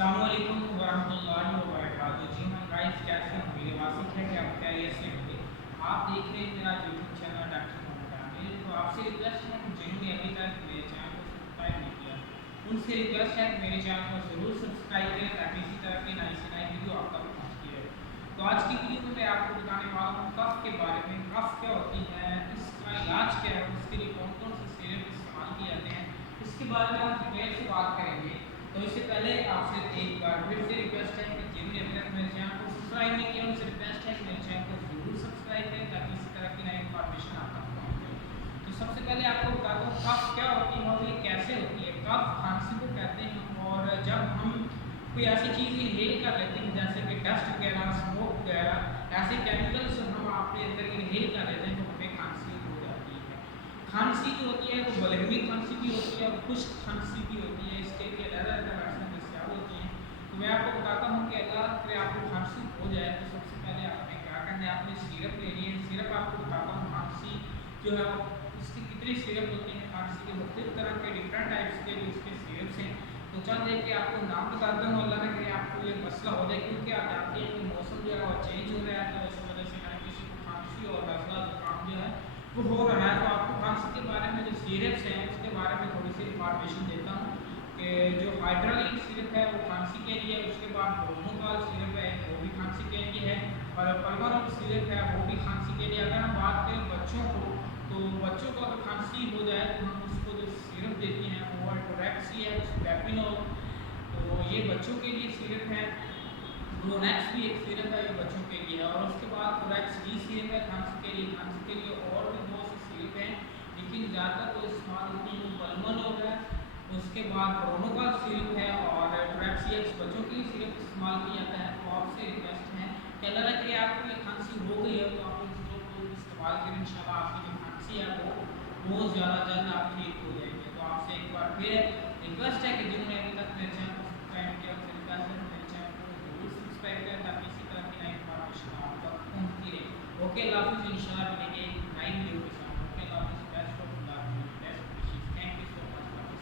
अस्सलाम वालेकुम वरहमतुल्लाहि वबरकातुहू। जी हाँ गाइस, कैसे हैं? मेरी वासिफ है कि आप खैरियत से होंगे। आप देख रहे हैं मेरा YouTube channel doctor Mohammad Aamir. तो आपसे रिक्वेस्ट है कि जिन्होंने अभी तक मेरे चैनल को सब्सक्राइब नहीं किया, उनसे रिक्वेस्ट है कि मेरे चैनल को ज़रूर सब्सक्राइब करें ताकि इसी तरह की नई से नई वीडियो आप तक पहुँचती रहे। तो आज की वीडियो में मैं आपको बताने वाला हूँ कफ के बारे में। कफ क्या होती है, इसका इलाज क्या है, उसके लिए कौन कौन से सिरप इस्तेमाल किए जाते हैं, इसके बारे में हम डिटेल से बात करेंगे। तो इससे पहले आपसे एक बार फिर से रिक्वेस्ट है कि जिन्होंने अभी तक मेरे चैनल को सब्सक्राइब नहीं किया, उनसे रिक्वेस्ट है कि मेरे चैनल को जरूर सब्सक्राइब करें ताकि इसी तरह की नई इन्फॉर्मेशन आप तक पहुँच जाए। तो सबसे पहले आपको बताता हूँ कफ क्या होती है और ये कैसे होती है। कफ खांसी को कहते हैं, और जब हम कोई ऐसी चीज़ इनहेल कर लेते हैं जैसे कि डस्ट वगैरह, स्मोक वगैरह, ऐसे केमिकल्स हम अपने अंदर इनहेल कर लेते हैं तो हमें खांसी हो जाती है। खांसी जो होती है वो बलगमी खांसी भी होती है और खुश्क खांसी भी होती है। इसके लिए अलग अलग वैक्सीन दस्तियाब होती हैं। तो मैं आपको बताता हूँ कि अगर फिर आपको खांसी हो जाए तो सबसे पहले आपने क्या करना है, आपने सिरप लेनी है। सिरप आपको बताता हूँ खांसी जो है वो इसकी कितनी सिरप होती है। खांसी के मुख्तलिफ तरह के डिफरेंट टाइप्स के जो इसके सिरप्स हैं। तो चल देख के आपको नाम बताता हूँ, अल्लाह ना करे आपको ये मसला हो जाए, क्योंकि आप जानते हैं कि मौसम जो है वो चेंज हो रहा है। तो इस वजह से हर किसी को खांसी और नज़ला जुकाम जो है वो हो रहा है। तो आपको खांसी के बारे में जो सिरप्स हैं उसके बारे में थोड़ी सी इंफॉर्मेशन देता हूँ कि जो हाइड्रोलिक सिरप है वो खांसी के लिए, उसके बाद ब्रोमोकॉल सिरप है वो भी खांसी के लिए है, और पल्मोनल सिरप है वो भी खांसी के लिए। अगर हम बात करें बच्चों को, तो बच्चों को अगर खांसी हो जाए तो हम उसको जो सिरप देते हैं वो अल्टोरेक्सी है, पेपिनोल। तो ये बच्चों के लिए सिरप है। प्रोनेक्स भी एक सिरप है, ये बच्चों के लिए है। और उसके बाद प्रोनेक्स डी सिरप है खांसी के लिए। खांसी के लिए और भी बहुत से सिरप हैं, लेकिन ज़्यादातर तो इस्तेमाल होती है पल्मोनल है। उसके बाद ब्रोमोकॉल सिरप है और ट्रेक्सियक्स बच्चों के लिए सिरप इस्तेमाल किया जाता है। तो आपसे रिक्वेस्ट है कि अगर अगर आपको ये खांसी हो गई है तो आप इन चीज़ों को इस्तेमाल करें। इंशाल्लाह आपकी जो खांसी है वो बहुत ज़्यादा जल्द आप ठीक हो जाएंगे। तो आपसे एक बार फिर रिक्वेस्ट है कि जिन्होंने अभी तक मेरे चैनल को सब्सक्राइब किया, उनसे रिक्वेस्ट है कि मेरे चैनल को जरूर सब्सक्राइब करें ताकि इसी तरह की नई इन्फॉर्मेशन आप तक पहुँचती रहे। ओके, अल्लाह हाफिज़। इंशाल्लाह मिलेंगे नई वीडियो के साथ।